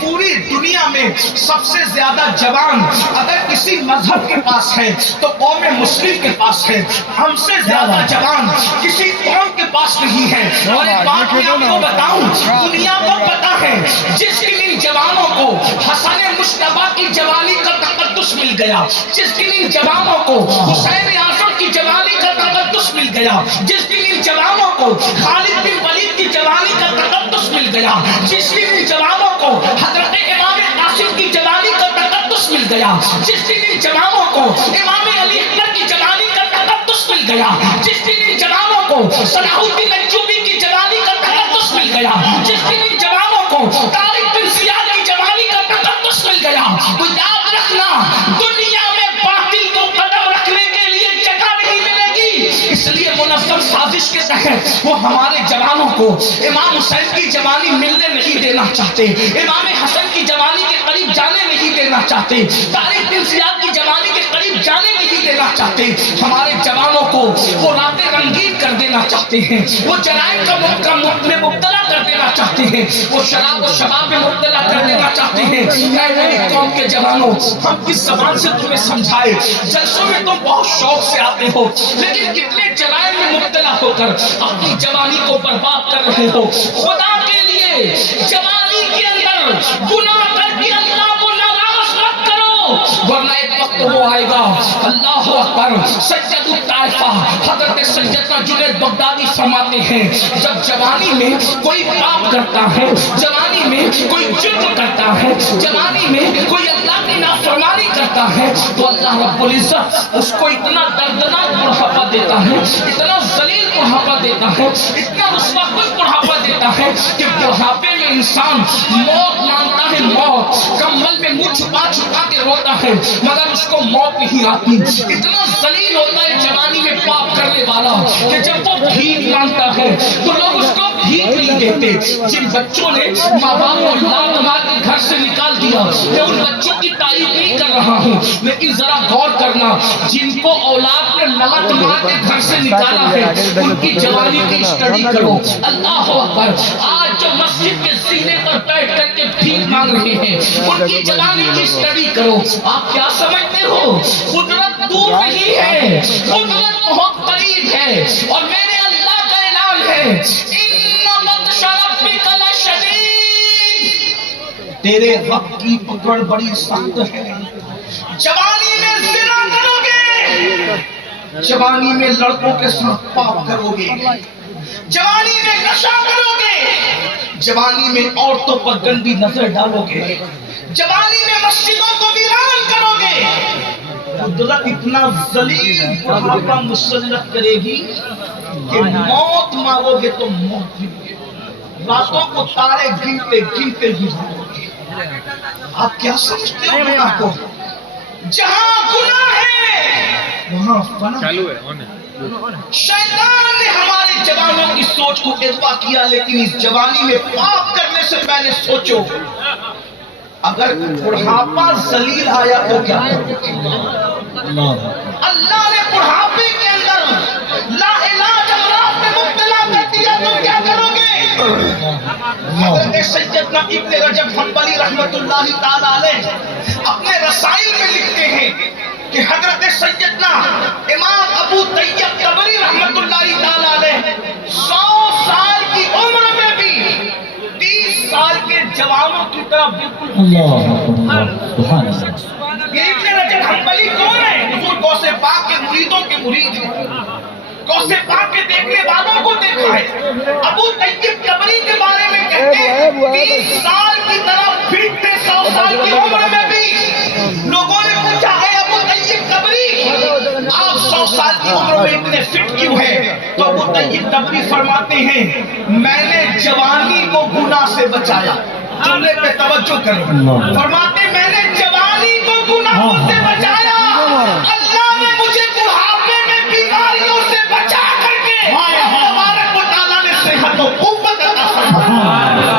پوری دنیا میں سب سے زیادہ جوان اگر کسی مذہب کے پاس ہے تو قوم مسلم کے پاس ہے. ہم سے زیادہ جوان کسی قوم کے پاس نہیں ہے. اور ایک بات میں آپ کو بتاؤں, دنیا کو پتا ہے جس دن ان جوانوں کو حسن مجتبیٰ کی جوانی کا تقدس مل گیا, جس دن ان جوانوں کو حسین اعظم کی جوانی کا تقدس مل گیا, جس دن ان جوانوں کو خالد بن ولید کی جوانی کا تقدس مل گیا, جس دن ان جوانوں کو حضرت امام قاسم کی جوانی کا تقدس مل گیا, جس دن ان جوانوں کو امام علی اکبر کی جوانی کا تقدس مل گیا, جس دن ان جوانوں کو صلاح الدین ایوبی کی جوانی کا تقدس مل گیا, جس دن ان جوانوں کو طارق بن زیاد کی جوانی کا تقدس مل گیا, تو یاد رکھنا دنیا میں باطل کو قدم رکھنے کے لیے جگہ نہیں ملے گی. اس لیے منظم سازش کے تحت وہ ہمارے جوانوں کو امام حسین کی جوانی ملنے نہیں دینا چاہتے, امام حسن کی جوانی کے قریب جانے نہیں دینا چاہتے, طارق بن زیاد کی جوانی کے قریب جانے نہیں دینا چاہتے. ہمارے جوانوں کو وہ راتیں رنگین کر دینا چاہتے ہیں, وہ جرائم میں مبتلا کر دینا چاہتے ہیں, وہ شراب و شباب میں مبتلا کر دینا چاہتے ہیں. اے میری قوم کے جوانوں, ہم کس زبان سے تمہیں سمجھائے؟ جلسوں میں تم بہت شوق سے آتے ہو, لیکن کتنے جرائم میں مبتلا ہو کر اپنی جوانی کو برباد کر رہے ہو. خدا کے لیے جوانی کے اندر گناہ کر کے اللہ کو ناراض مت کرو, ورنہ ایک وقت وہ آئے گا. اللہ اکبر. سید الطائفہ حضرت سیدنا جنید بغدادی فرماتے ہیں, جب جوانی میں کوئی پاپ کرتا ہے, جوانی میں کوئی جرم کرتا ہے, جوانی میں کوئی اللہ کی نافرمانی کرتا ہے, تو اللہ رب العزت اس کو اتنا دردناک بڑھاپا دیتا ہے, اتنا ذلیل بڑھاپا دیتا ہے, اتنا رسوا کن بڑھاپا دیتا ہے کہ بڑھاپے میں انسان موت مانگتا ہے, موت کمبل میں منہ چھپا چھپا کے روتا ہے, مگر اس کو موت نہیں آتی. اتنا ذلیل ہوتا ہے جوانی میں پاپ کرنے والا کہ جب وہ بھیک مانگتا ہے تو لوگ اس کو بھیک نہیں دیتے. جن بچوں نے ماں باپ کو لات مار کے گھر سے نکال دیا, میں ان بچوں کی تعریف نہیں کر رہا ہوں, لیکن ذرا غور کرنا, جن کو اولاد نے لات مار کے گھر سے نکالا ہے ان کی جوانی کی اسٹڈی کرو. اللہ اکبر. آج جو مسجد کے سینے پر بیٹھ کر کے بھیک مانگ رہے ہیں ان کی جوانی کی اسٹڈی کرو. آپ کیا سمجھتے ہو؟ قدرت دور نہیں ہے, قدرت بہت قریب ہے, اور میرے اللہ کا اعلان ہے, ان بطش ربک لشدید, تیرے رب کی پکڑ بڑی سخت ہے. جوانی میں زنا کرو گے, جوانی میں لڑکوں کے ساتھ پاپ کرو گے, جوانی میں نشہ کرو گے, جوانی میں عورتوں پر گندی نظر ڈالو گے, جوانی میں مسجدوں کو ویران کرو گے. قدرت اتنا ذلیل بڑھاپا مسلط کرے گی کہ موت مانگو گے تو موت ملے گی. راتوں کو تارے گنتے گنتے گزارو گے. آپ کیا سمجھتے ہو گناہ کو؟ جہاں گناہ ہے وہاں فنا ہے. شیطان نے ہمارے جوانوں کی سوچ کو اغوا کیا, لیکن اس جوانی میں پاپ کرنے سے پہلے سوچو, اگر بڑھاپا ذلیل آیا تو کیا کرو گے؟ اللہ نے بڑھاپے کے اندر لا علاج امراض میں مبتلا کر دیا تو کیا کرو گے؟ حضرت سیدنا ابن رجب حنبلی رحمت اللہ تعالی علیہ اپنے رسائل میں لکھتے ہیں کہ حضرت سیدنا امام ابو طیب طبری رحمت اللہ تعالی علیہ 100 سال کی عمر میں بھی 30 سال کے جوانوں کی طرح بالکل یہ ابن رجب حنبلی کون ہے؟ حضور غوث پاک کے مریدوں کے مرید ہیں, غوث پاک کے دیکھنے والوں کو دیکھا ہے. ابو طیب طبری کے بارے میں کہتے ہیں 30 سال کی طرح فٹ تھے, 100 سال کی عمر میں بھی. لوگوں نے پوچھا ہے ابو طیب طبری آپ 100 سال کی عمر میں اتنے فٹ کیوں ہیں؟ تو ابو طیب طبری فرماتے ہیں میں نے جوانی کو گناہ سے بچایا. جملے پہ توجہ کرو, فرماتے میں نے جوانی کو گناہوں سے بچایا, اللہ نے مجھے بڑھاپے میں بیماریوں سے بچا کر کے تبارک و تعالیٰ نے صحت و قوت عطا فرمایا.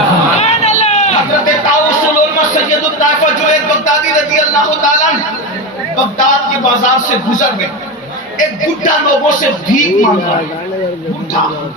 حضرت طاؤس العلماء سید الطائفہ جنید بغدادی رضی اللہ تعالیٰ بغداد کے بازار سے گزر گئے. ایک بڈھا لوگوں سے بھیک مانگ رہا ہے, بڈھا